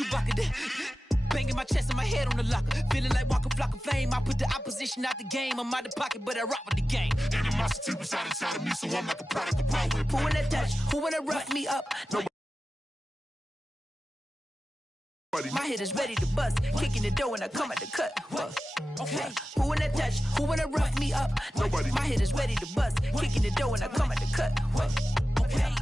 Chewbacca. Banging my chest and my head on the locker. Feeling like Walker Flock of Fame. I put the opposition out the game. I'm out the pocket, but I rock with the game. Animosity was out inside of me, so I'm like a product of power. Who wanna touch? Who wanna rough me up? Nobody. My head is ready to bust. Kicking the door when I come at the cut. Okay. Who wanna touch? Who wanna rough me up? Nobody. My head is ready to bust. Kicking the door when I come at the cut. Okay.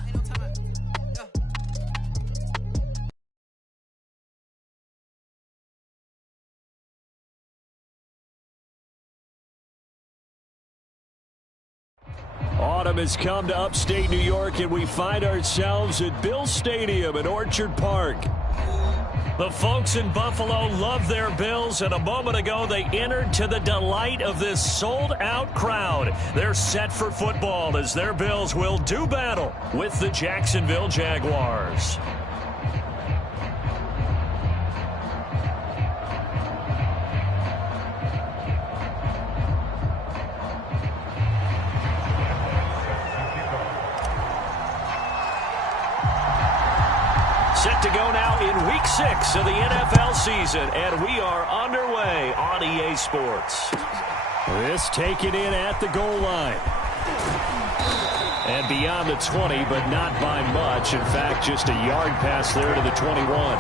Autumn has come to upstate New York, and we find ourselves at Bill Stadium in Orchard Park. The folks in Buffalo love their Bills, and a moment ago they entered to the delight of this sold-out crowd. They're set for football as their Bills will do battle with the Jacksonville Jaguars. Set to go now in Week 6 of the NFL season, and we are underway on EA Sports. This taken in at the goal line. And beyond the 20, but not by much. In fact, just a yard pass there to the 21.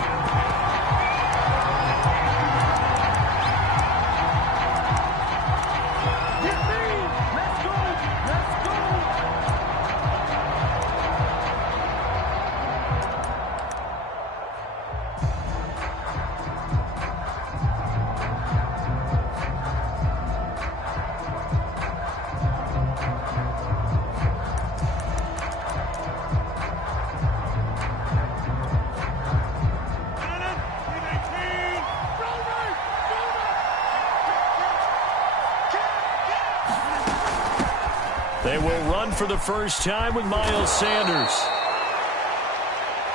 They will run for the first time with Miles Sanders.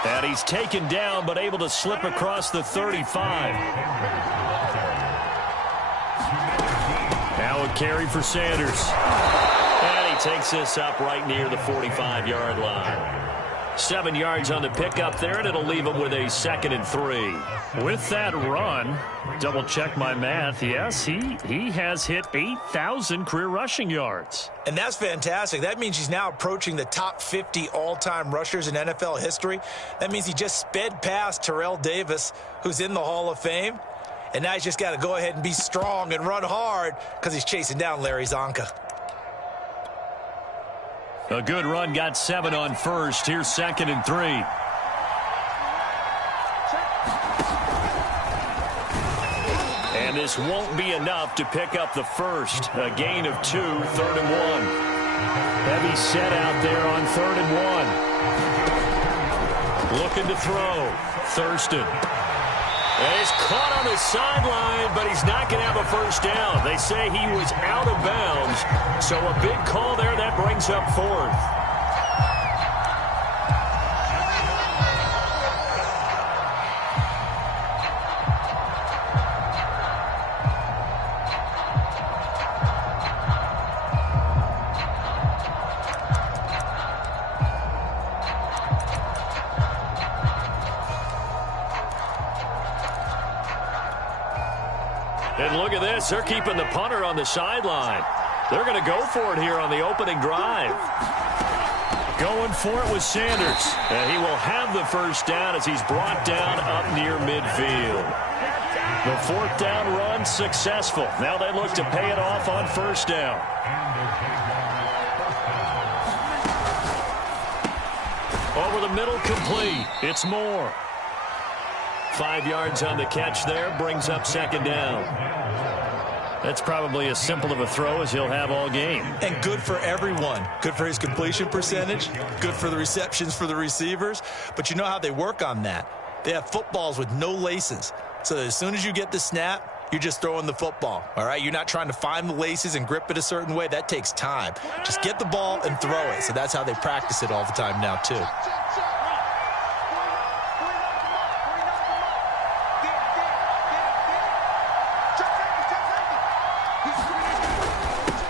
And he's taken down but able to slip across the 35. Now a carry for Sanders. And he takes this up right near the 45-yard line. 7 yards on the pickup there, and it'll leave him with a 2nd and 3. With that run, double-check my math, yes, he has hit 8,000 career rushing yards. And that's fantastic. That means he's now approaching the top 50 all-time rushers in NFL history. That means he just sped past Terrell Davis, who's in the Hall of Fame. And now he's just got to go ahead and be strong and run hard because he's chasing down Larry Zonka. A good run, got 7 on first. Here's 2nd and 3. And this won't be enough to pick up the first. A gain of 2, 3rd and 1. Heavy set out there on 3rd and 1. Looking to throw. Thurston. And he's caught on the sideline, but he's not going to have a first down. They say he was out of bounds, so a big call there. That brings up 4th. And look at this. They're keeping the punter on the sideline. They're going to go for it here on the opening drive. Going for it with Sanders. And he will have the first down as he's brought down up near midfield. The 4th down run successful. Now they look to pay it off on 1st down. Over the middle, complete. It's Moore. 5 yards on the catch there, brings up 2nd down. That's probably as simple of a throw as he'll have all game. And good for everyone. Good for his completion percentage. Good for the receptions for the receivers. But you know how they work on that. They have footballs with no laces. So as soon as you get the snap, you're just throwing the football. All right? You're not trying to find the laces and grip it a certain way. That takes time. Just get the ball and throw it. So that's how they practice it all the time now, too.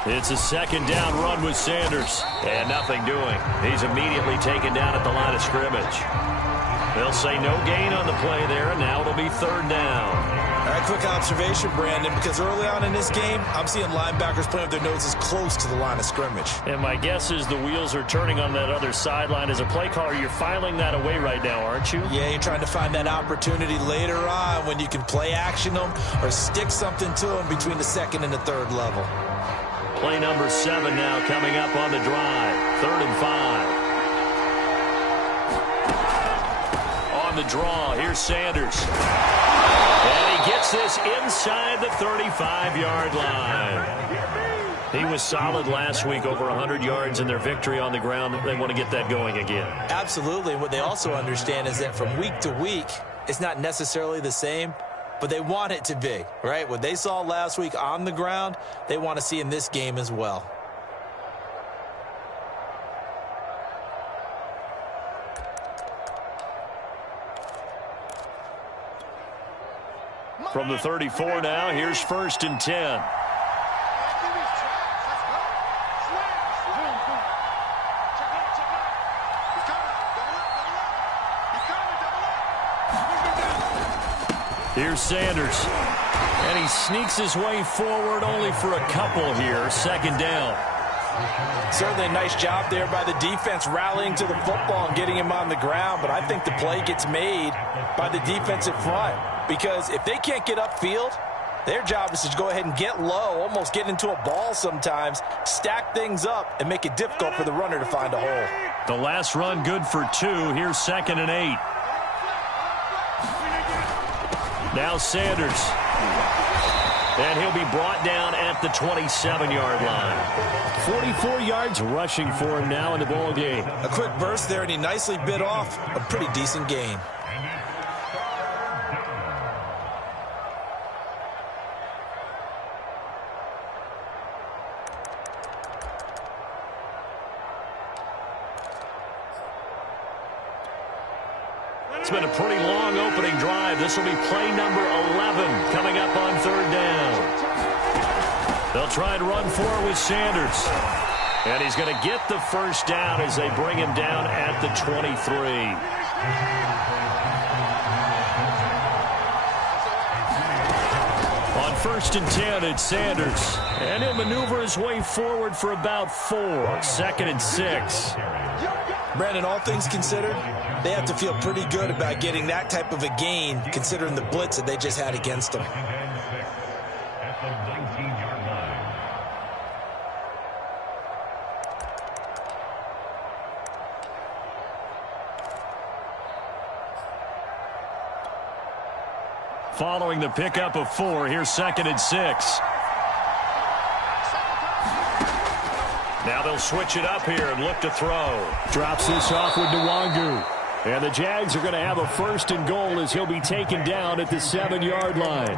It's a second down run with Sanders. And nothing doing. He's immediately taken down at the line of scrimmage. They'll say no gain on the play there, and now it'll be third down. All right, quick observation, Brandon, because early on in this game, I'm seeing linebackers playing with their noses close to the line of scrimmage. And my guess is the wheels are turning on that other sideline. As a play caller, you're filing that away right now, aren't you? Yeah, you're trying to find that opportunity later on when you can play action them or stick something to them between the second and the third level. Play number 7 now coming up on the drive. 3rd and 5. On the draw, here's Sanders. And he gets this inside the 35-yard line. He was solid last week, over 100 yards in their victory on the ground. They want to get that going again. Absolutely. And what they also understand is that from week to week, it's not necessarily the same, but they want it to be, right? What they saw last week on the ground, they want to see in this game as well. From the 34 now, here's 1st and 10. Here's Sanders. And he sneaks his way forward only for a couple here. 2nd down. Certainly a nice job there by the defense rallying to the football and getting him on the ground, but I think the play gets made by the defensive front. Because if they can't get upfield, their job is to go ahead and get low, almost get into a ball sometimes, stack things up, and make it difficult for the runner to find a hole. The last run good for 2. Here's 2nd and 8. Now Sanders. And he'll be brought down at the 27-yard line. 44 yards rushing for him now in the ball game. A quick burst there, and he nicely bit off a pretty decent gain. It's been a pretty long opening drive. This will be play number 11 coming up on 3rd down. They'll try and run for it with Sanders. And he's going to get the 1st down as they bring him down at the 23. On 1st and 10, it's Sanders. And he'll maneuver his way forward for about 4. 2nd and 6. Brandon, all things considered, they have to feel pretty good about getting that type of a gain, considering the blitz that they just had against them. Following the pickup of 4, here's 2nd and 6. Now they'll switch it up here and look to throw. Drops this off with Nwangu. And the Jags are going to have a 1st and goal as he'll be taken down at the 7-yard line.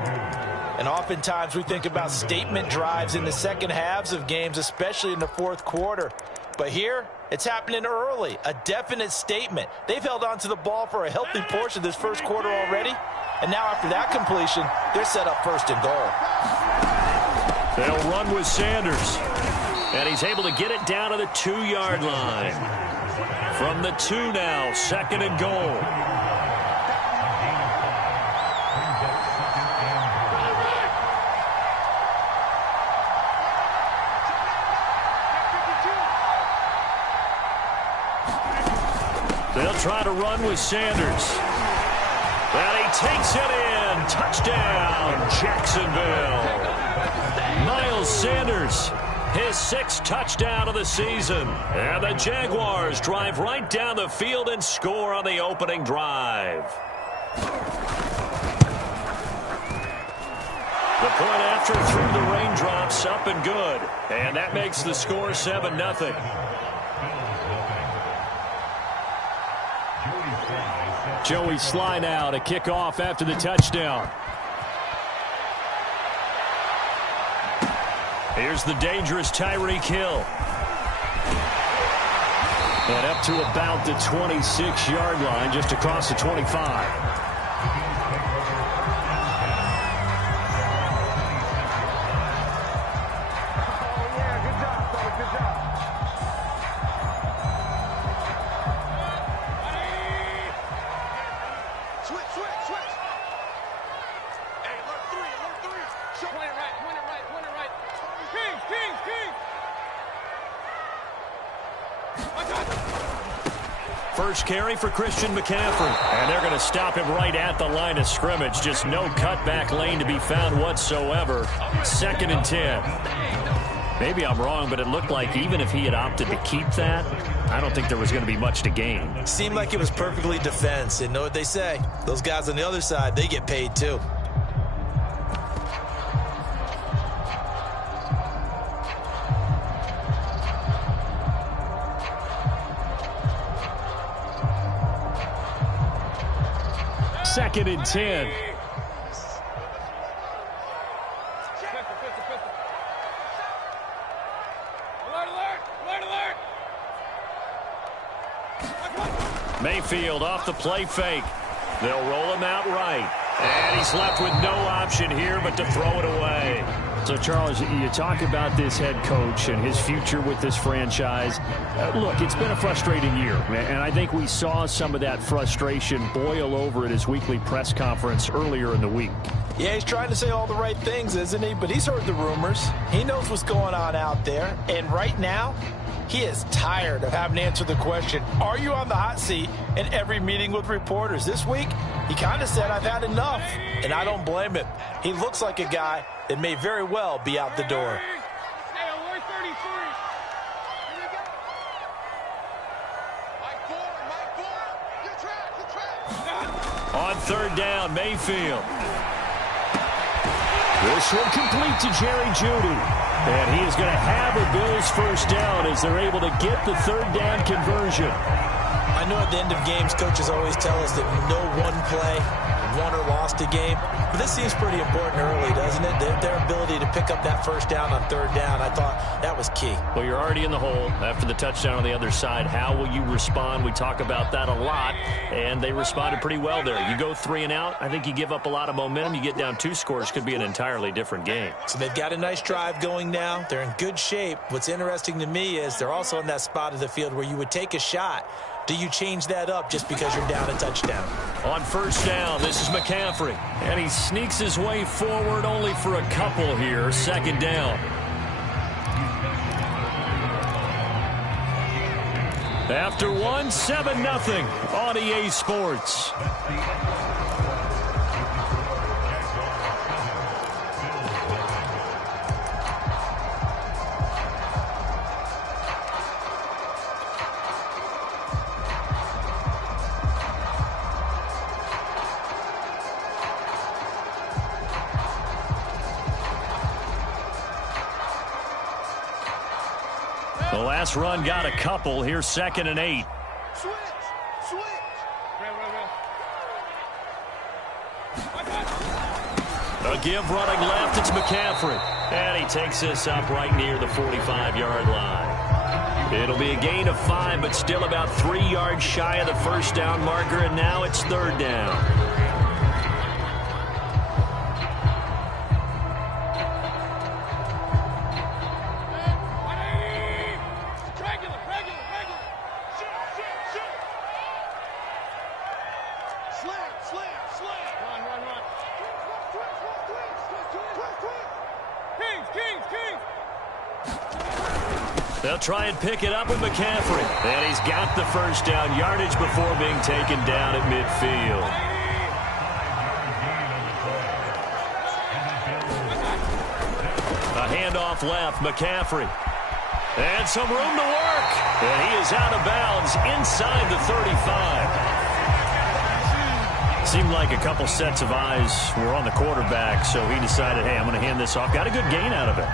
And oftentimes we think about statement drives in the second halves of games, especially in the 4th quarter. But here, it's happening early. A definite statement. They've held on to the ball for a healthy portion of this 1st quarter already. And now after that completion, they're set up 1st and goal. They'll run with Sanders. And he's able to get it down to the 2-yard line. From the 2 now, 2nd and goal. They'll try to run with Sanders. And he takes it in. Touchdown, Jacksonville. Miles Sanders. His 6th touchdown of the season. And the Jaguars drive right down the field and score on the opening drive. The point after through the raindrops, up and good. And that makes the score 7-0. Joey Sly now to kick off after the touchdown. Here's the dangerous Tyreek Hill. And up to about the 26-yard line, just across the 25. first carry for Christian McCaffrey. And they're going to stop him right at the line of scrimmage. Just no cutback lane to be found whatsoever. 2nd and 10. Maybe I'm wrong, but it looked like even if he had opted to keep that, I don't think there was going to be much to gain. Seemed like it was perfectly defense. And know what they say? Those guys on the other side, they get paid too. Second and 10. Mayfield off the play fake. They'll roll him out right. And he's left with no option here but to throw it away. So, Charles, you talk about this head coach and his future with this franchise. Look, it's been a frustrating year, and I think we saw some of that frustration boil over at his weekly press conference earlier in the week. Yeah, he's trying to say all the right things, isn't he? But he's heard the rumors. He knows what's going on out there. And right now, he is tired of having to answer the question, are you on the hot seat in every meeting with reporters? This week, he kind of said, I've had enough. And I don't blame him. He looks like a guy that may very well be out the door. On 3rd down, Mayfield. This one complete to Jerry Jeudy. And he is going to have a Bills first down as they're able to get the 3rd down conversion. I know at the end of games, coaches always tell us that no one play won or lost a game. But this seems pretty important early, doesn't it? Their ability to pick up that first down on 3rd down, I thought that was key. Well, you're already in the hole after the touchdown on the other side. How will you respond? We talk about that a lot, and they responded pretty well there. You go 3 and out, I think you give up a lot of momentum. You get down 2 scores, could be an entirely different game. So they've got a nice drive going now. They're in good shape. What's interesting to me is they're also in that spot of the field where you would take a shot. Do you change that up just because you're down a touchdown? On 1st down, this is McCaffrey. And he sneaks his way forward only for a couple here. 2nd down. After 1, 7-0 on EA Sports. The last run got a couple. Here's 2nd and 8. A give running left. It's McCaffrey. And he takes this up right near the 45-yard line. It'll be a gain of 5, but still about 3 yards shy of the first down marker. And now it's 3rd down. They'll try and pick it up with McCaffrey. And he's got the first down yardage before being taken down at midfield. A handoff left, McCaffrey. And some room to work. And he is out of bounds inside the 35. Seemed like a couple sets of eyes were on the quarterback, so he decided, hey, I'm going to hand this off. Got a good gain out of it.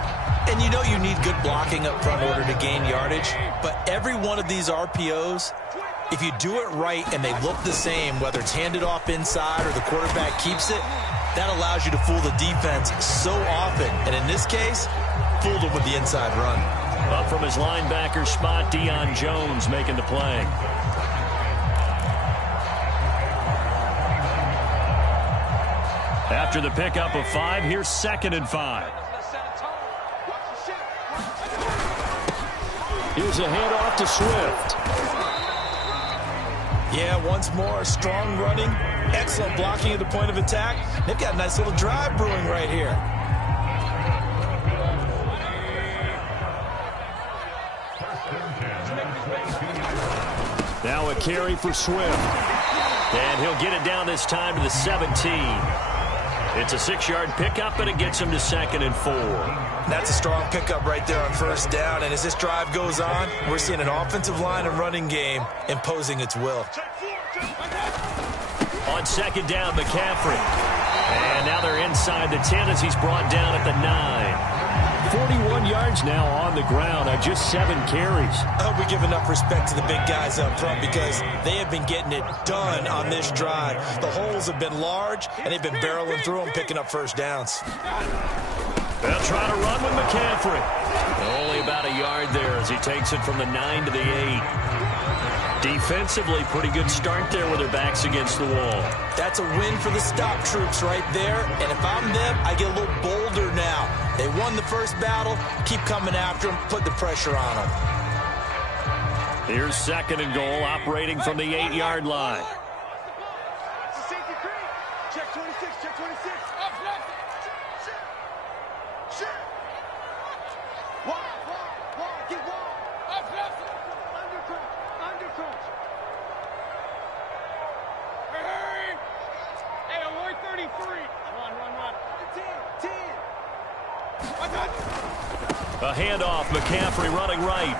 And you know you need good blocking up front in order to gain yardage. But every one of these RPOs, if you do it right and they look the same, whether it's handed off inside or the quarterback keeps it, that allows you to fool the defense so often. And in this case, fooled them with the inside run. Up from his linebacker spot, Deion Jones making the play. After the pickup of 5, here's 2nd and 5. Here's a handoff to Swift. Yeah, once more, strong running, excellent blocking at the point of attack. They've got a nice little drive brewing right here. Now a carry for Swift. And he'll get it down this time to the 17. It's a 6-yard pickup, and it gets him to 2nd and 4. That's a strong pickup right there on first down. And as this drive goes on, we're seeing an offensive line and running game imposing its will. On 2nd down, McCaffrey. And now they're inside the 10 as he's brought down at the 9. 41 yards now on the ground on just 7 carries. I hope we give enough respect to the big guys up front because they have been getting it done on this drive. The holes have been large, and they've been barreling through them, picking up first downs. They'll try to run with McCaffrey. Only about a yard there as he takes it from the 9 to the 8. Defensively, pretty good start there with their backs against the wall. That's a win for the stop troops right there. And if I'm them, I get a little bolder now. They won the first battle. Keep coming after them. Put the pressure on them. Here's 2nd and goal, operating from the 8-yard line. Check 26, check 26. Get wide. Undercrunch. Hey! Hey, avoid 33. Run. 10. A handoff, McCaffrey running right.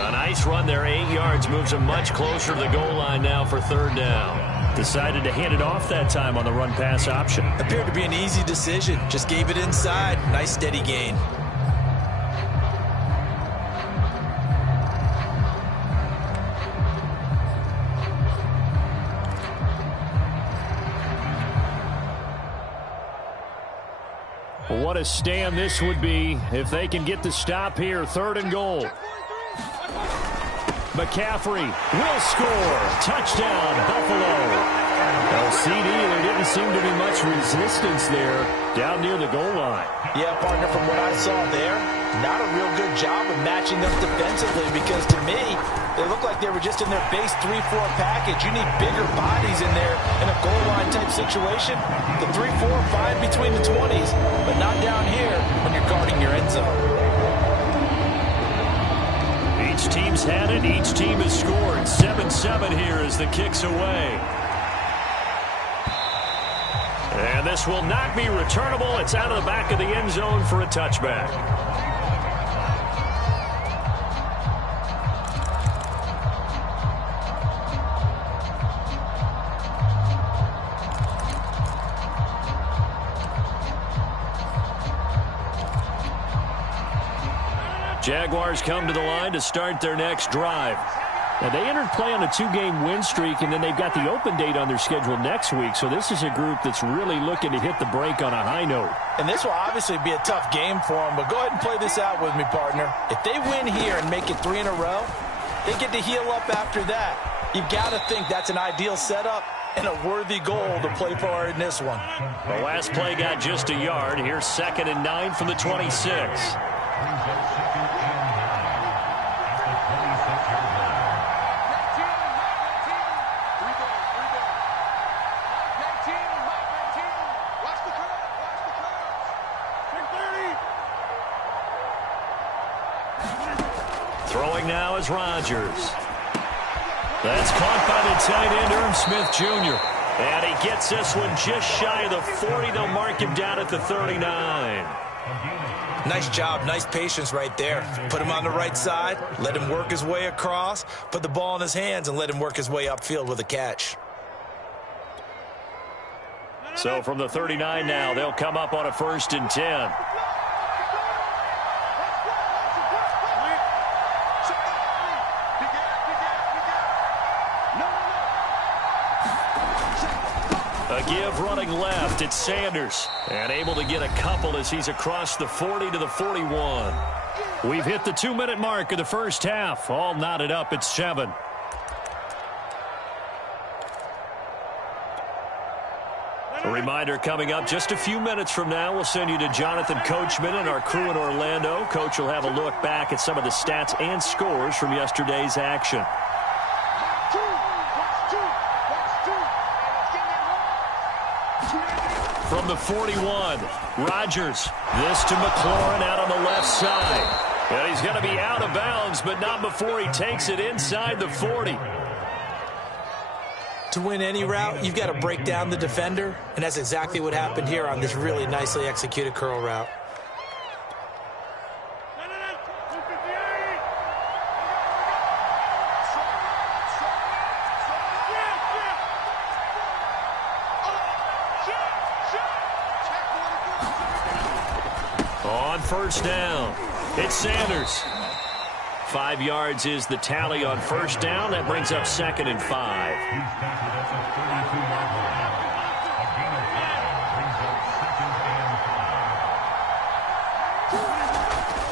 A nice run there, 8 yards, moves him much closer to the goal line now for 3rd down. Decided to hand it off that time on the run-pass option. Appeared to be an easy decision. Just gave it inside. Nice steady gain. What a stand this would be if they can get the stop here. 3rd and goal. McCaffrey will score. Touchdown, Buffalo. CD, there didn't seem to be much resistance there down near the goal line. Yeah, partner, from what I saw there, not a real good job of matching up defensively because to me, they look like they were just in their base 3-4 package. You need bigger bodies in there in a goal line type situation. The 3-4 fine between the 20s, but not down here when you're guarding your end zone. Each team's had it. Each team has scored. 7-7 here as the kick's away. And this will not be returnable. It's out of the back of the end zone for a touchback. Jaguars come to the line to start their next drive. Now, they entered play on a 2-game win streak, and then they've got the open date on their schedule next week. So this is a group that's really looking to hit the break on a high note. And this will obviously be a tough game for them, but go ahead and play this out with me, partner. If they win here and make it 3 in a row, they get to heal up after that. You've got to think that's an ideal setup and a worthy goal to play for in this one. The last play got just a yard. Here's 2nd and 9 from the 26. Throwing now is Rodgers. That's caught by the tight end, Irv Smith Jr. And he gets this one just shy of the 40. They'll mark him down at the 39. Nice job, nice patience right there. Put him on the right side, let him work his way across, put the ball in his hands, and let him work his way upfield with a catch. So from the 39 now, they'll come up on a 1st and 10. A give running left. It's Sanders. And able to get a couple as he's across the 40 to the 41. We've hit the 2-minute mark of the first half. All knotted up at 7. A reminder coming up just a few minutes from now. We'll send you to Jonathan Coachman and our crew in Orlando. Coach will have a look back at some of the stats and scores from yesterday's action. From the 41, Rodgers. This to McLaurin out on the left side. And he's going to be out of bounds, but not before he takes it inside the 40. To win any route, you've got to break down the defender, and that's exactly what happened here on this really nicely executed curl route. On first down, it's Sanders. 5 yards is the tally on first down. That brings up 2nd and 5.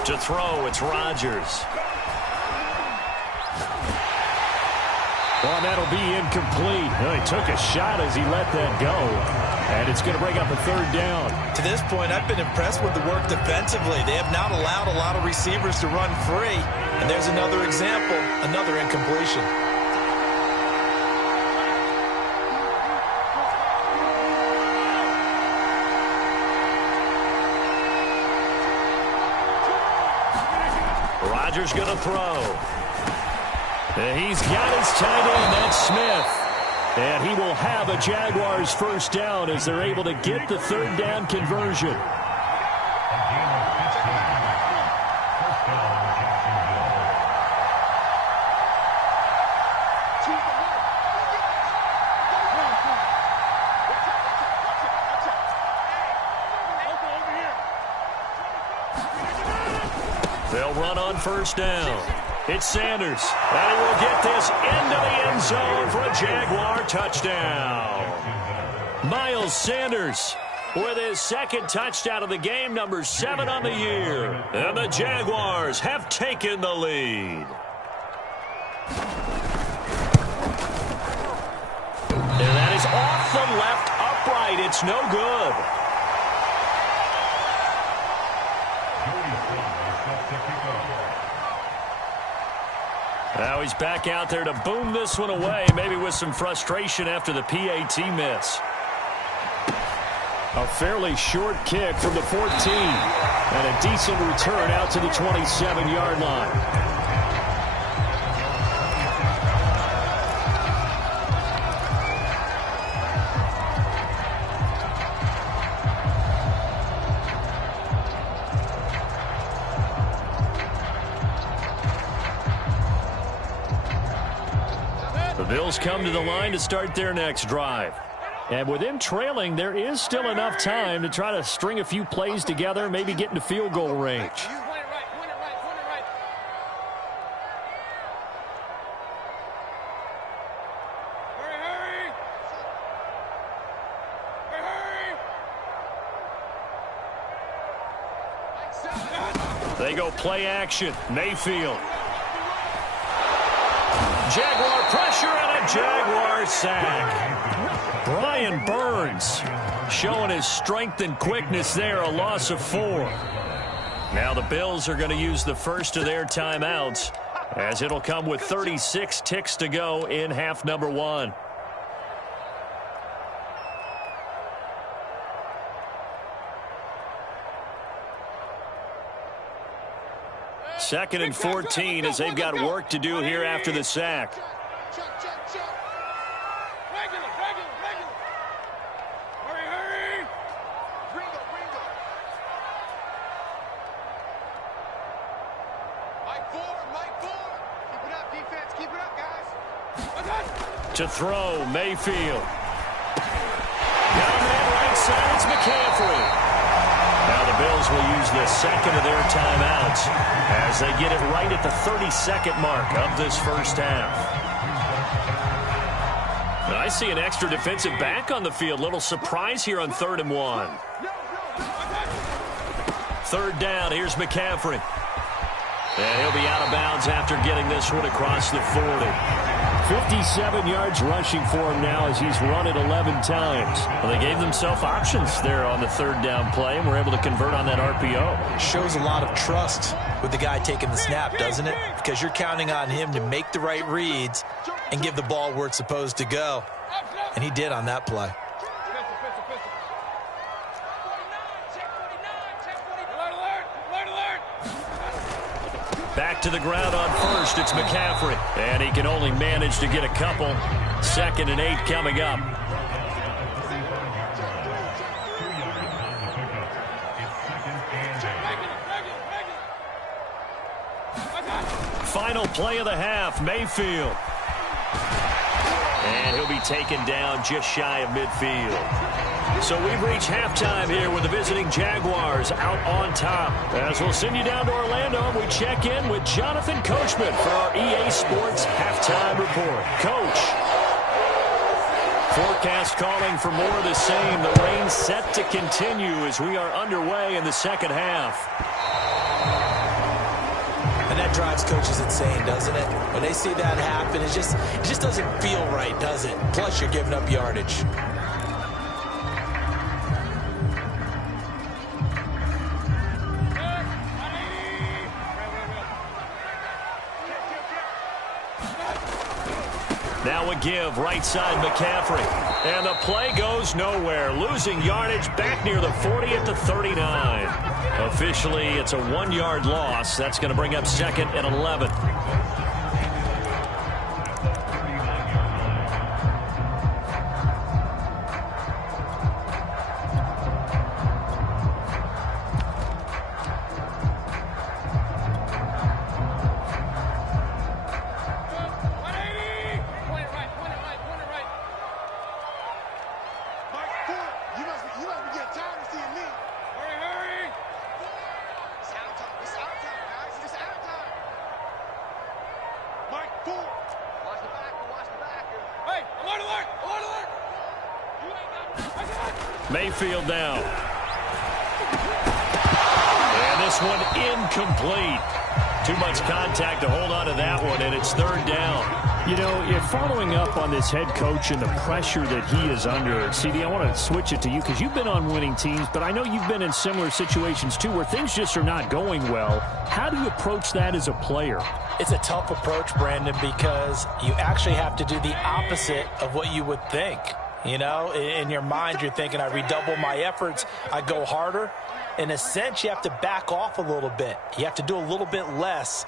To throw, it's Rodgers. Well, that'll be incomplete. Well, he took a shot as he let that go. And it's going to bring up a 3rd down. To this point, I've been impressed with the work defensively. They have not allowed a lot of receivers to run free. And there's another example, another incompletion. Rodgers going to throw. And he's got his tight end, that's Smith. And he will have a Jaguars first down as they're able to get the 3rd down conversion. They'll run on first down. It's Sanders, and he will get this into the end zone for a Jaguar touchdown. Miles Sanders with his 2nd touchdown of the game, number 7 on the year. And the Jaguars have taken the lead. And that is off the left upright. It's no good. Now he's back out there to boom this one away, maybe with some frustration after the PAT miss. A fairly short kick from the 14, and a decent return out to the 27-yard line. The Bills come to the line to start their next drive. And with them trailing, there is still enough time to try to string a few plays together, maybe get into field goal range. They go play action. Mayfield. Jaguar pressure and a Jaguar sack. Brian Burns showing his strength and quickness there, a loss of 4. Now the Bills are going to use the first of their timeouts as it'll come with 36 ticks to go in half number 1. Second and 14 as they've got work to do here after the sack. To throw, Mayfield. Down that right side, it's McCaffrey. Now the Bills will use the second of their timeouts as they get it right at the 32nd mark of this first half. And I see an extra defensive back on the field. Little surprise here on 3rd and 1. 3rd down, here's McCaffrey. And he'll be out of bounds after getting this one across the 40. 57 yards rushing for him now as he's run it 11 times. Well, they gave themselves options there on the 3rd down play and were able to convert on that RPO. Shows a lot of trust with the guy taking the snap, doesn't it? Because you're counting on him to make the right reads and give the ball where it's supposed to go. And he did on that play. Back to the ground on first. It's McCaffrey. And he can only manage to get a couple. 2nd and 8 coming up. Final play of the half, Mayfield. And he'll be taken down just shy of midfield. So we've reached halftime here with the visiting Jaguars out on top. As we'll send you down to Orlando, we check in with Jonathan Coachman for our EA Sports Halftime Report. Coach. Forecast calling for more of the same. The rain set to continue as we are underway in the second half. And that drives coaches insane, doesn't it? When they see that happen, it just doesn't feel right, does it? Plus, you're giving up yardage. Now a give, right side McCaffrey. And the play goes nowhere. Losing yardage back near the 40 at the 39. Officially, it's a 1-yard loss. That's going to bring up 2nd and 11. Mayfield now. And this one incomplete. Too much contact to hold on to that one, and it's 3rd down. You know, you're following up on this head coach and the pressure that he is under. CD, I want to switch it to you because you've been on winning teams, but I know you've been in similar situations too where things just are not going well. How do you approach that as a player? It's a tough approach, Brandon, because you actually have to do the opposite of what you would think. You know, in your mind, you're thinking, I redouble my efforts, I go harder. In a sense, you have to back off a little bit. You have to do a little bit less.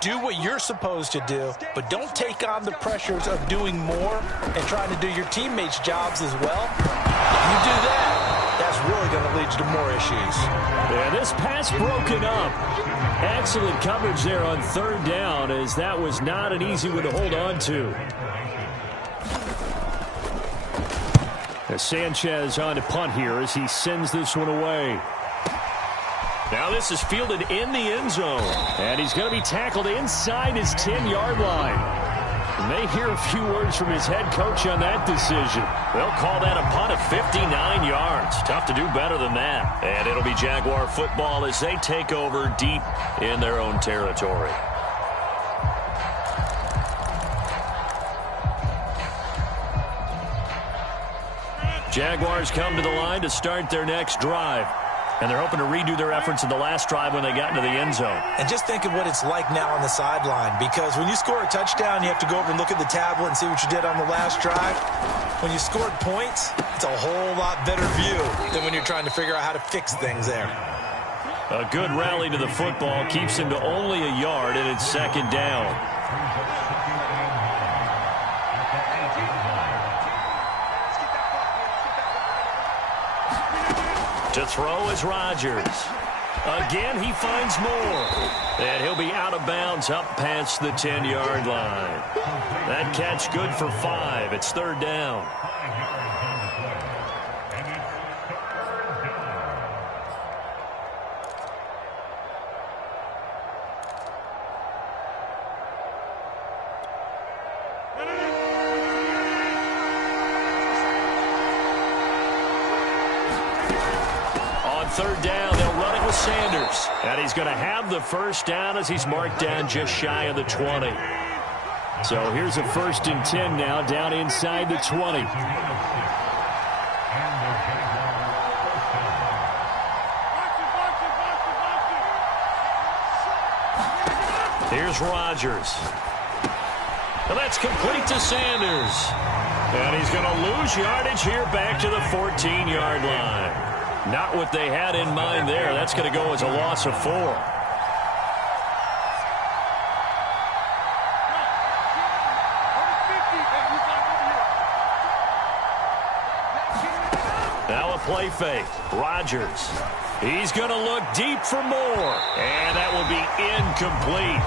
Do what you're supposed to do, but don't take on the pressures of doing more and trying to do your teammates' jobs as well. If you do that, that's really going to lead you to more issues. Yeah, this pass broken up. Excellent coverage there on 3rd down, as that was not an easy one to hold on to. Sanchez on to punt here as he sends this one away. Now this is fielded in the end zone. And he's going to be tackled inside his 10-yard line. And they hear a few words from his head coach on that decision. They'll call that a punt of 59 yards. Tough to do better than that. And it'll be Jaguar football as they take over deep in their own territory. Jaguars come to the line to start their next drive. And they're hoping to redo their efforts in the last drive when they got into the end zone. And just think of what it's like now on the sideline, because when you score a touchdown, you have to go over and look at the tablet and see what you did on the last drive. When you scored points, it's a whole lot better view than when you're trying to figure out how to fix things there. A good rally to the football keeps him to only a yard, and it's 2nd down. To throw is Rodgers. Again, he finds more. And he'll be out of bounds up past the 10-yard line. That catch good for 5. It's 3rd down. On 3rd down, they'll run it with Sanders. And he's going to have the 1st down as he's marked down just shy of the 20. So here's a 1st and 10 now, down inside the 20. Here's Rodgers. And that's complete to Sanders. And he's going to lose yardage here back to the 14-yard line. Not what they had in mind there. That's going to go as a loss of 4. Now a play fake. Rodgers. He's going to look deep for more. And that will be incomplete.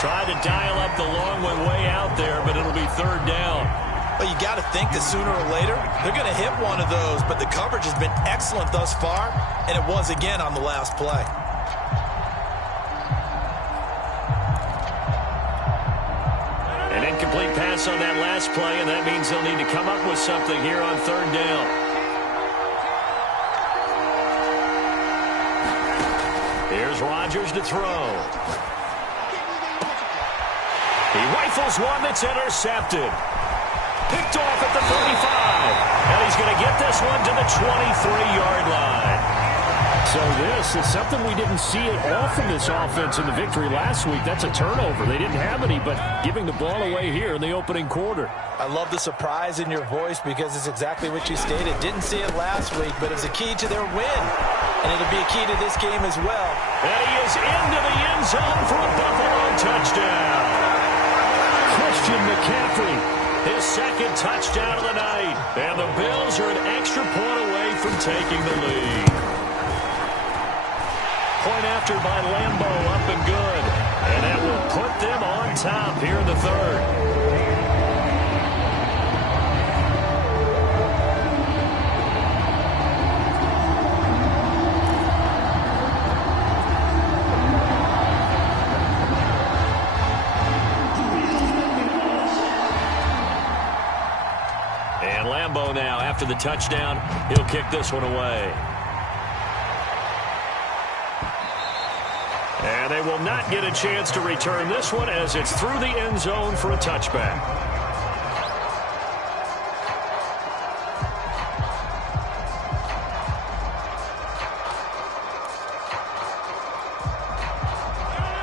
Tried to dial up the long one way out there, but it'll be third down. Well, you got to think that sooner or later, they're going to hit one of those, but the coverage has been excellent thus far, and it was again on the last play. An incomplete pass on that last play, and that means they'll need to come up with something here on third down. Here's Rodgers to throw. He rifles one that's intercepted. Picked off at the 35. And he's going to get this one to the 23-yard line. So this is something we didn't see it all from this offense in the victory last week. That's a turnover. They didn't have any, but giving the ball away here in the opening quarter. I love the surprise in your voice because it's exactly what you stated. Didn't see it last week, but it's a key to their win. And it'll be a key to this game as well. And he is into the end zone for a Buffalo touchdown. Christian McCaffrey. His second touchdown of the night. And the Bills are an extra point away from taking the lead. Point after by Lambeau, up and good. And that will put them on top here in the third. And Lambeau now, after the touchdown, he'll kick this one away. And they will not get a chance to return this one as it's through the end zone for a touchback.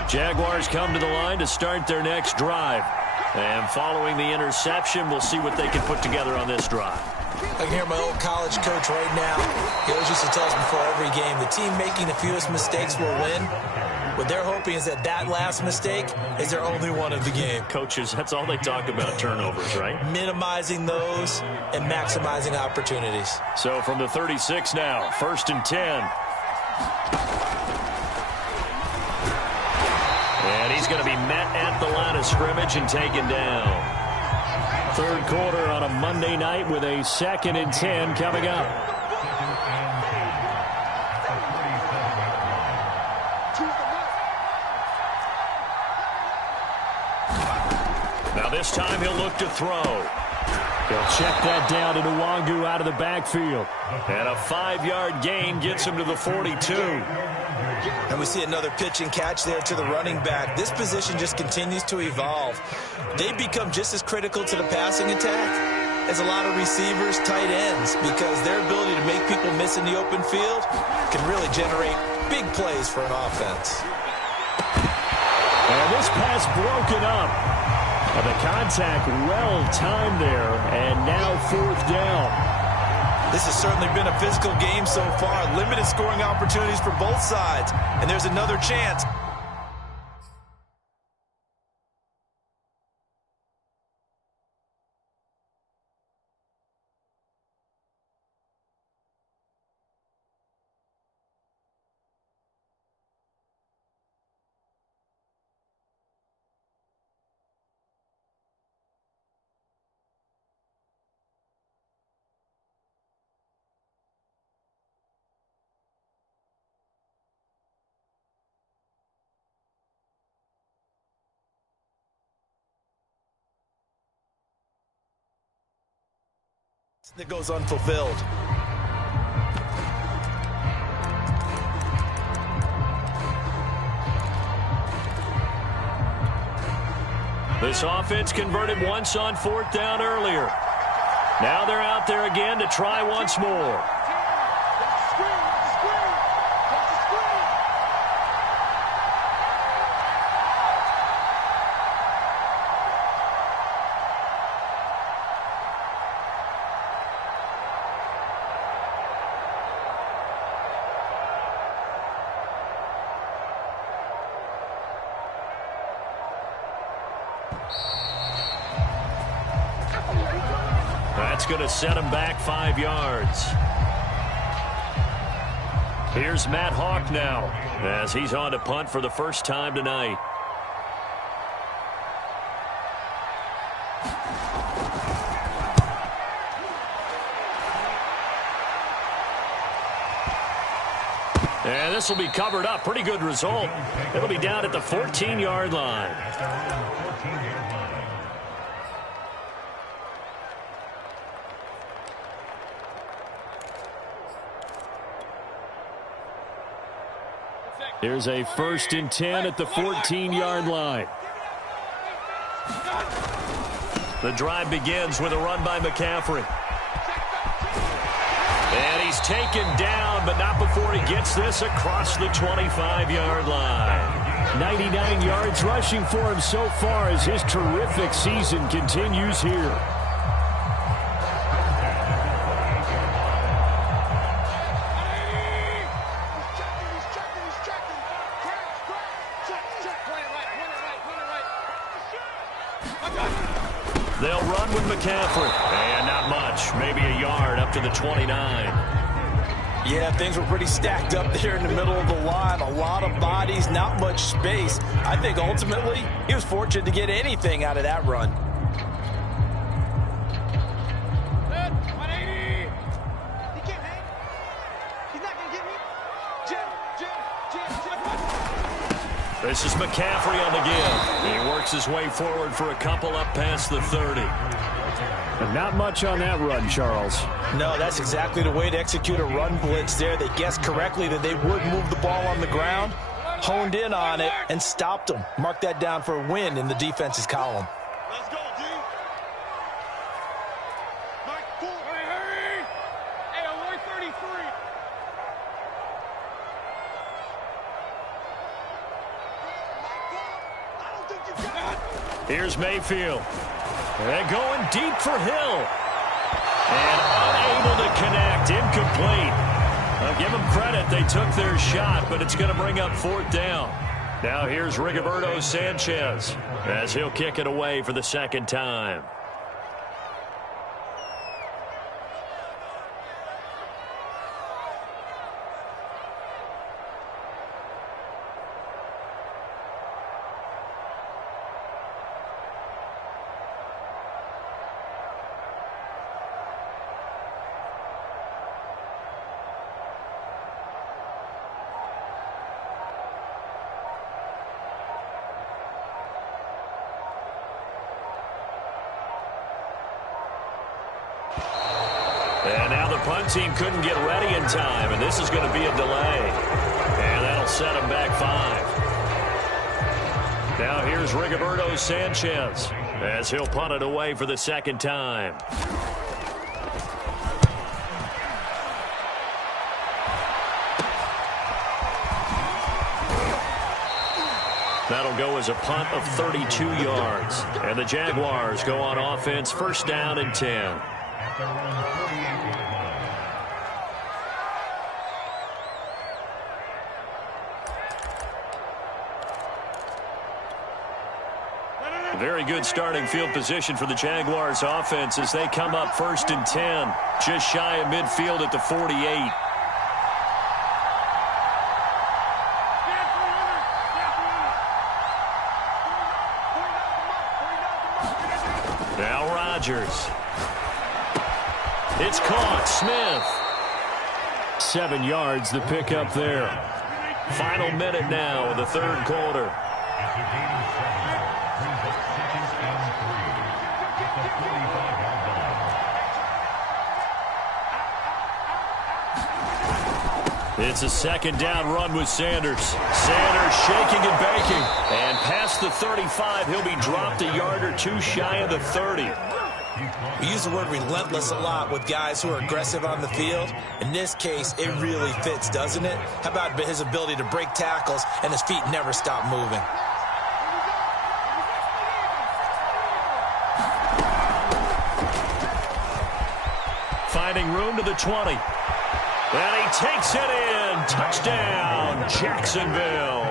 Jaguars come to the line to start their next drive. And following the interception, we'll see what they can put together on this drive. I can hear my old college coach right now. He always used to tell us before every game, the team making the fewest mistakes will win. What they're hoping is that that last mistake is their only one of the game. Coaches, that's all they talk about, turnovers, right? Minimizing those and maximizing opportunities. So from the 36 now, 1st and 10. And he's going to be met at the line of scrimmage and taken down. Third quarter on a Monday night with a 2nd and 10 coming up. Now this time he'll look to throw. They'll check that down to Nwangu out of the backfield. And a 5-yard gain gets him to the 42. And we see another pitch and catch there to the running back. This position just continues to evolve. They become just as critical to the passing attack as a lot of receivers, tight ends, because their ability to make people miss in the open field can really generate big plays for an offense. And this pass broken up. And the contact well timed there, and now 4th down. This has certainly been a physical game so far. Limited scoring opportunities for both sides. And there's another chance. That goes unfulfilled. This offense converted once on 4th down earlier. Now they're out there again to try once more. That's going to set him back 5 yards. Here's Matt Hawk now as he's on to punt for the first time tonight. And this will be covered up. Pretty good result. It'll be down at the 14-yard line. Here's a 1st and 10 at the 14-yard line. The drive begins with a run by McCaffrey. And he's taken down, but not before he gets this across the 25-yard line. 99 yards rushing for him so far as his terrific season continues here. They'll run with McCaffrey. And not much. Maybe a yard up to the 29. Yeah, things were pretty stacked up there in the middle of the line. A lot of bodies, not much space. I think ultimately he was fortunate to get anything out of that run. Good. 180. He can't hang. He's not going to get me. Jim. This is McCaffrey on the give. He works his way forward for a couple up past the 30. And not much on that run, Charles. No, that's exactly the way to execute a run blitz there. They guessed correctly that they would move the ball on the ground, honed in on it, and stopped them. Mark that down for a win in the defense's column. Let's go, D. Mike, cool. Hurry. Hey, alert 33. I don't think you got it. Here's Mayfield. They're going deep for Hill. And unable to connect. Incomplete. I'll give them credit. They took their shot, but it's going to bring up 4th down. Now here's Rigoberto Sanchez as he'll kick it away for the 2nd time. And now the punt team couldn't get ready in time, and this is going to be a delay. And that'll set them back 5. Now here's Rigoberto Sanchez as he'll punt it away for the 2nd time. That'll go as a punt of 32 yards. And the Jaguars go on offense, 1st down and 10. Very good starting field position for the Jaguars offense as they come up 1st and 10, just shy of midfield at the 48. Now Rodgers. It's caught. Smith. 7 yards the pickup there. Final minute now of the 3rd quarter. It's a 2nd down run with Sanders. Sanders shaking and baking. And past the 35, he'll be dropped a yard or two shy of the 30. We use the word relentless a lot with guys who are aggressive on the field. In this case, it really fits, doesn't it? How about his ability to break tackles and his feet never stop moving? Finding room to the 20. And he takes it in. Touchdown, Jacksonville.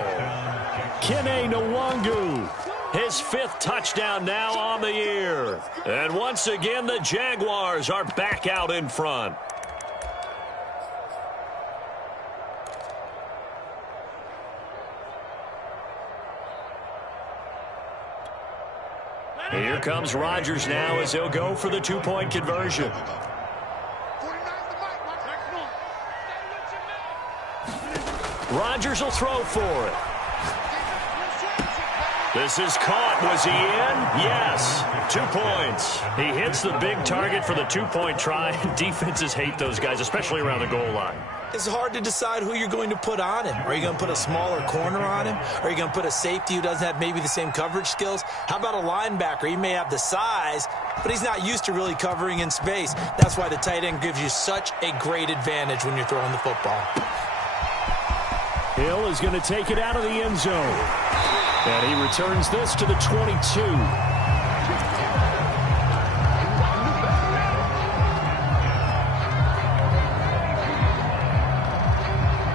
Kene Nwangu. His 5th touchdown now on the year. And once again, the Jaguars are back out in front. Here comes Rodgers now as he'll go for the two-point conversion. Rodgers will throw for it. This is caught. Was he in? Yes. 2 points. He hits the big target for the two-point try. Defenses hate those guys, especially around the goal line. It's hard to decide who you're going to put on him. Are you going to put a smaller corner on him? Are you going to put a safety who doesn't have maybe the same coverage skills? How about a linebacker? He may have the size, but he's not used to really covering in space. That's why the tight end gives you such a great advantage when you're throwing the football. Hill is going to take it out of the end zone. And he returns this to the 22.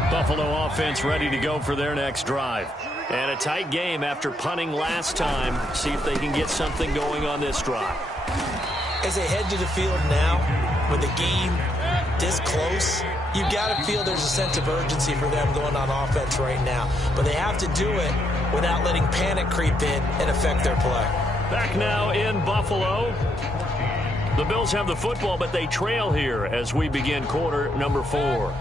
Buffalo offense ready to go for their next drive. And a tight game after punting last time. See if they can get something going on this drive. As they head to the field now, with the game this close, you've got to feel there's a sense of urgency for them going on offense right now. But they have to do it without letting panic creep in and affect their play. Back now in Buffalo. The Bills have the football, but they trail here as we begin quarter number 4.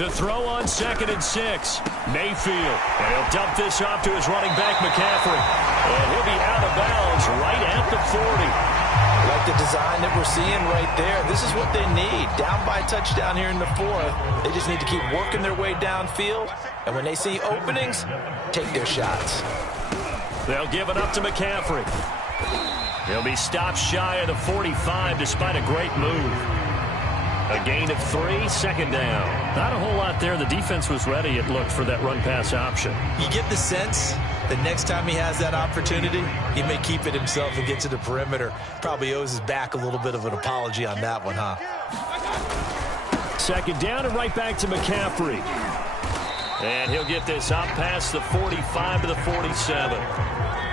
To throw on 2nd and 6, Mayfield. And he'll dump this off to his running back, McCaffrey. And he'll be out of bounds right at the 40. I like the design that we're seeing right there. This is what they need. Down by a touchdown here in the 4th. They just need to keep working their way downfield. And when they see openings, take their shots. They'll give it up to McCaffrey. He'll be stopped shy of the 45 despite a great move. A gain of 3, 2nd down. Not a whole lot there. The defense was ready, it looked, for that run-pass option. You get the sense that next time he has that opportunity, he may keep it himself and get to the perimeter. Probably owes his back a little bit of an apology on that one, huh? 2nd down and right back to McCaffrey. And he'll get this up past the 45 to the 47.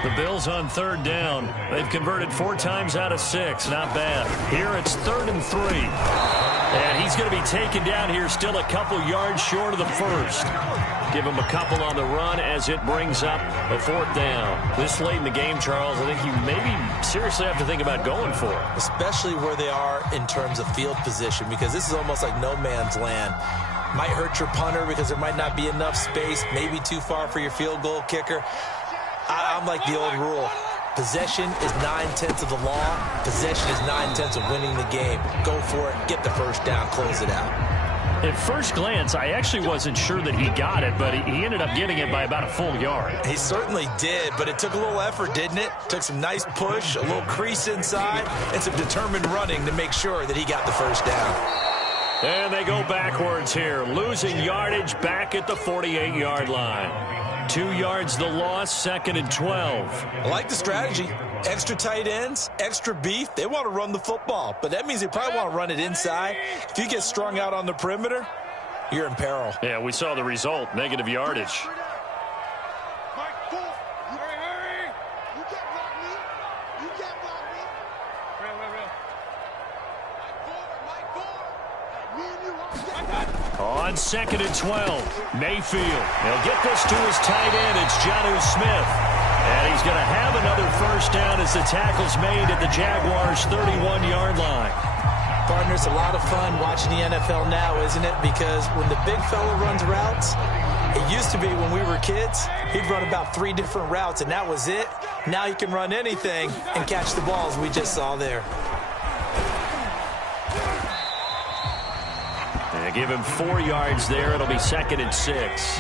The Bills on 3rd down. They've converted 4 times out of 6. Not bad. Here it's 3rd and 3. And he's going to be taken down here still a couple yards short of the 1st. Give him a couple on the run as it brings up a 4th down. This late in the game, Charles, I think you maybe seriously have to think about going for it. Especially where they are in terms of field position, because this is almost like no man's land. Might hurt your punter because there might not be enough space, maybe too far for your field goal kicker. I'm like the old rule. Possession is 9/10 of the law. Possession is 9/10 of winning the game. Go for it. Get the 1st down. Close it out. At first glance, I actually wasn't sure that he got it, but he ended up getting it by about a full yard. He certainly did, but it took a little effort, didn't it? Took some nice push, a little crease inside, and some determined running to make sure that he got the 1st down. And they go backwards here, losing yardage back at the 48-yard line. 2 yards the loss, 2nd and 12. I like the strategy. Extra tight ends, extra beef. They want to run the football, but that means they probably want to run it inside. If you get strung out on the perimeter, you're in peril. Yeah, we saw the result, negative yardage. On 2nd and 12, Mayfield. He'll get this to his tight end. It's Jonnu Smith. And he's going to have another 1st down as the tackle's made at the Jaguars' 31-yard line. Partner, it's a lot of fun watching the NFL now, isn't it? Because when the big fella runs routes, it used to be when we were kids, he'd run about 3 different routes, and that was it. Now he can run anything and catch the balls we just saw there. And give him 4 yards there. It'll be 2nd and 6.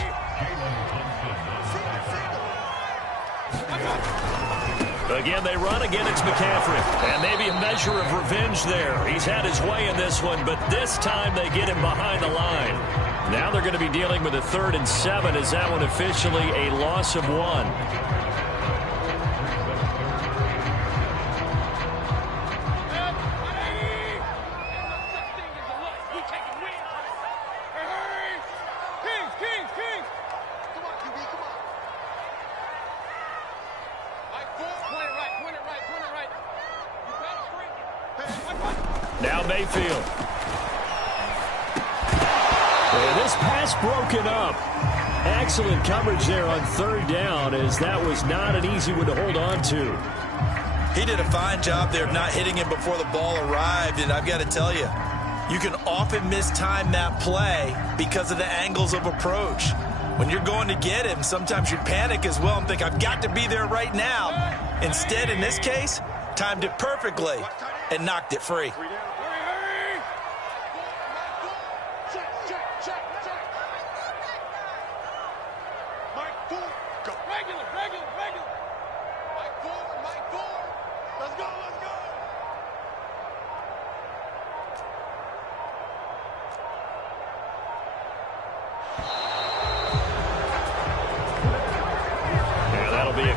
Again, they run. Again, it's McCaffrey. And maybe a measure of revenge there. He's had his way in this one, but this time they get him behind the line. Now they're going to be dealing with a 3rd and 7. Is that one officially a loss of 1? Now Mayfield. And this pass broken up. Excellent coverage there on 3rd down, as that was not an easy one to hold on to. He did a fine job there of not hitting him before the ball arrived, and I've got to tell you, you can often mistime that play because of the angles of approach. When you're going to get him, sometimes you panic as well and think, I've got to be there right now. Instead, in this case, timed it perfectly and knocked it free.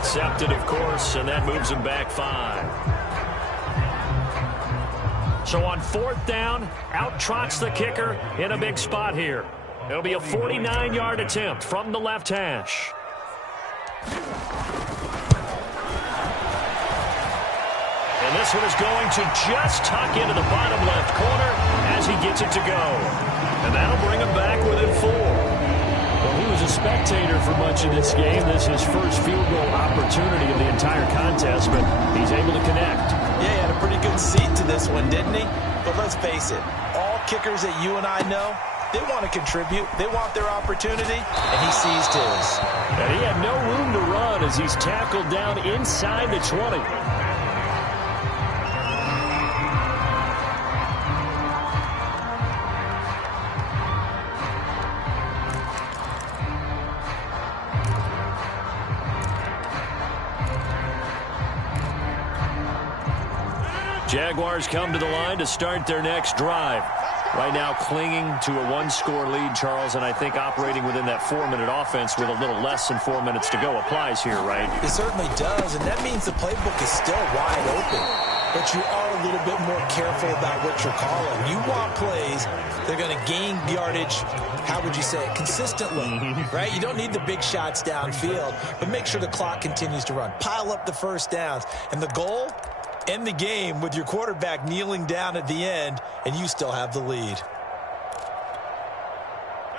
Accepted, of course, and that moves him back 5. So on 4th down, out trots the kicker in a big spot here. It'll be a 49-yard attempt from the left hash. And this one is going to just tuck into the bottom left corner as he gets it to go. And that'll bring him back within 4. Well, he was a spectator for much of this game. This is his first field goal opportunity of the entire contest, but he's able to connect. Yeah, he had a pretty good seat to this one, didn't he? But let's face it, all kickers that you and I know, they want to contribute. They want their opportunity, and he seized his. And he had no room to run as he's tackled down inside the 20. Jaguars come to the line to start their next drive. Right now clinging to a 1-score lead, Charles, and I think operating within that 4-minute offense with a little less than 4 minutes to go applies here, right? It certainly does, and that means the playbook is still wide open. But you are a little bit more careful about what you're calling. You want plays that are going to gain yardage, how would you say it, consistently, right? You don't need the big shots downfield, but make sure the clock continues to run. Pile up the first downs. And the goal? End the game with your quarterback kneeling down at the end, and you still have the lead.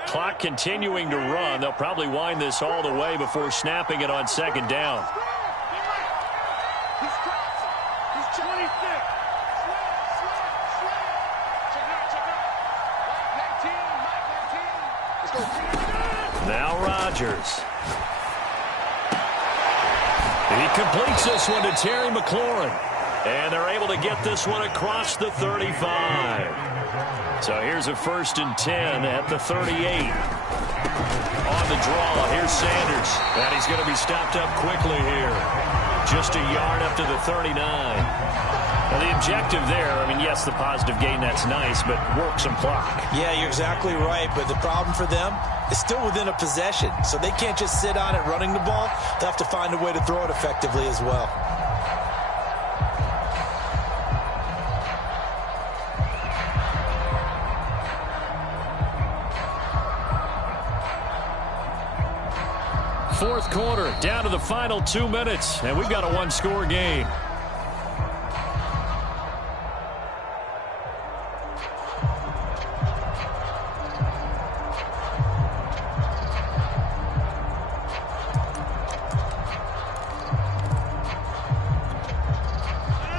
Clock continuing to run. They'll probably wind this all the way before snapping it on 2nd down. Now Rodgers. He completes this one to Terry McLaurin. And they're able to get this one across the 35. So here's a 1st and 10 at the 38. On the draw, here's Sanders. And he's going to be stopped up quickly here. Just a yard up to the 39. Now the objective there, I mean, yes, the positive gain, that's nice, but work some clock. Yeah, you're exactly right, but the problem for them is still within a possession. So they can't just sit on it running the ball. They'll have to find a way to throw it effectively as well. Fourth quarter, down to the final 2 minutes, and we've got a 1-score game.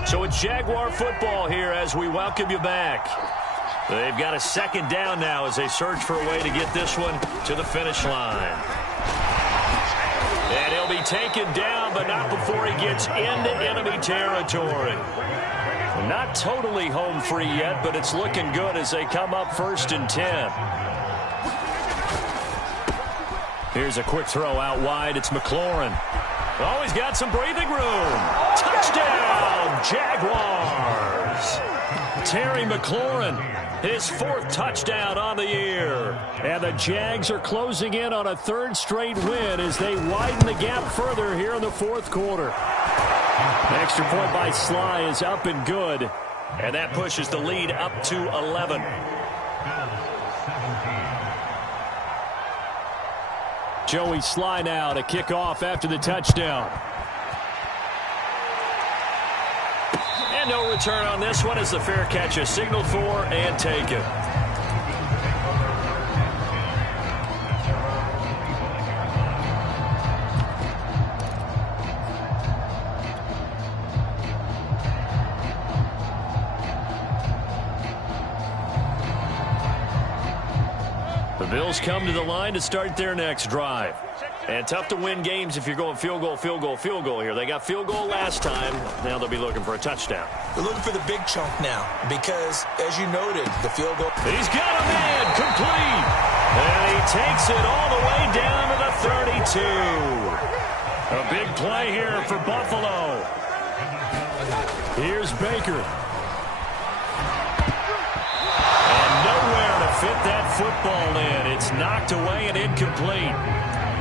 So it's Jaguar football here as we welcome you back. They've got a 2nd down now as they search for a way to get this one to the finish line. And he'll be taken down, but not before he gets into enemy territory. Not totally home free yet, but it's looking good as they come up 1st and 10. Here's a quick throw out wide. It's McLaurin. Oh, he's got some breathing room. Touchdown, Jaguars. Terry McLaurin His 4th touchdown on the year. And the Jags are closing in on a 3rd straight win as they widen the gap further here in the 4th quarter. The extra point by Sly is up and good. And that pushes the lead up to 11. Joey Sly now to kick off after the touchdown. And no return on this one as the fair catch is signaled for and taken. The Bills come to the line to start their next drive. And tough to win games if you're going field goal, field goal, field goal here. They got field goal last time. Now they'll be looking for a touchdown. They're looking for the big chunk now because, as you noted, the field goal. He's got a man complete. And he takes it all the way down to the 32. A big play here for Buffalo. Here's Baker. And nowhere to fit that football in. It's knocked away and incomplete.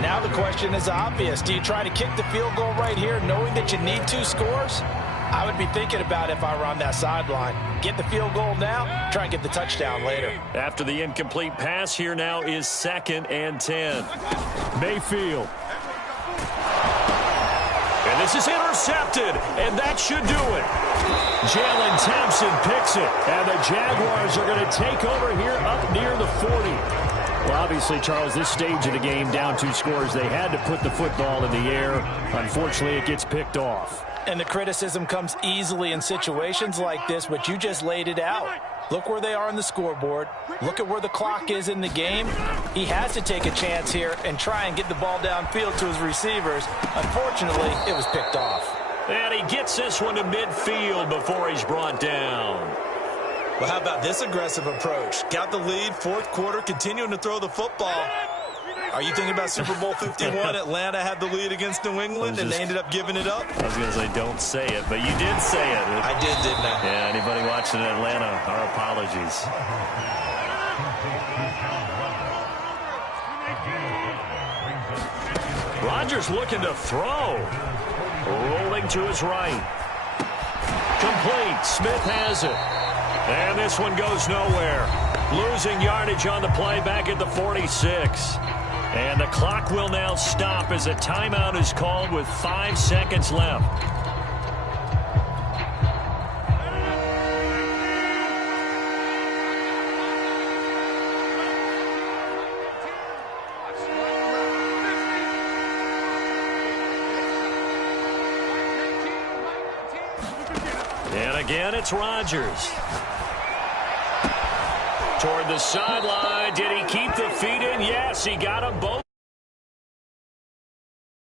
Now the question is obvious. Do you try to kick the field goal right here knowing that you need 2 scores? I would be thinking about if I were on that sideline. Get the field goal now, try and get the touchdown later. After the incomplete pass, here now is 2nd and 10. Mayfield. And this is intercepted, and that should do it. Jalen Thompson picks it, and the Jaguars are going to take over here up near the 40. Well, obviously, Charles, this stage of the game, down 2 scores, they had to put the football in the air. Unfortunately, it gets picked off. And the criticism comes easily in situations like this, but you just laid it out. Look where they are on the scoreboard. Look at where the clock is in the game. He has to take a chance here and try and get the ball downfield to his receivers. Unfortunately, it was picked off. And he gets this one to midfield before he's brought down. Well, how about this aggressive approach? Got the lead, 4th quarter, continuing to throw the football. Are you thinking about Super Bowl 51? Atlanta had the lead against New England, and they ended up giving it up? I was going to say, don't say it, but you did say it. I did, didn't I? Yeah, anybody watching in Atlanta, our apologies. Rodgers looking to throw. Rolling to his right. Complete. Smith has it. And this one goes nowhere. Losing yardage on the play back at the 46. And the clock will now stop as a timeout is called with 5 seconds left. And again, it's Rodgers. Toward the sideline. Did he keep the feet in? Yes, he got them both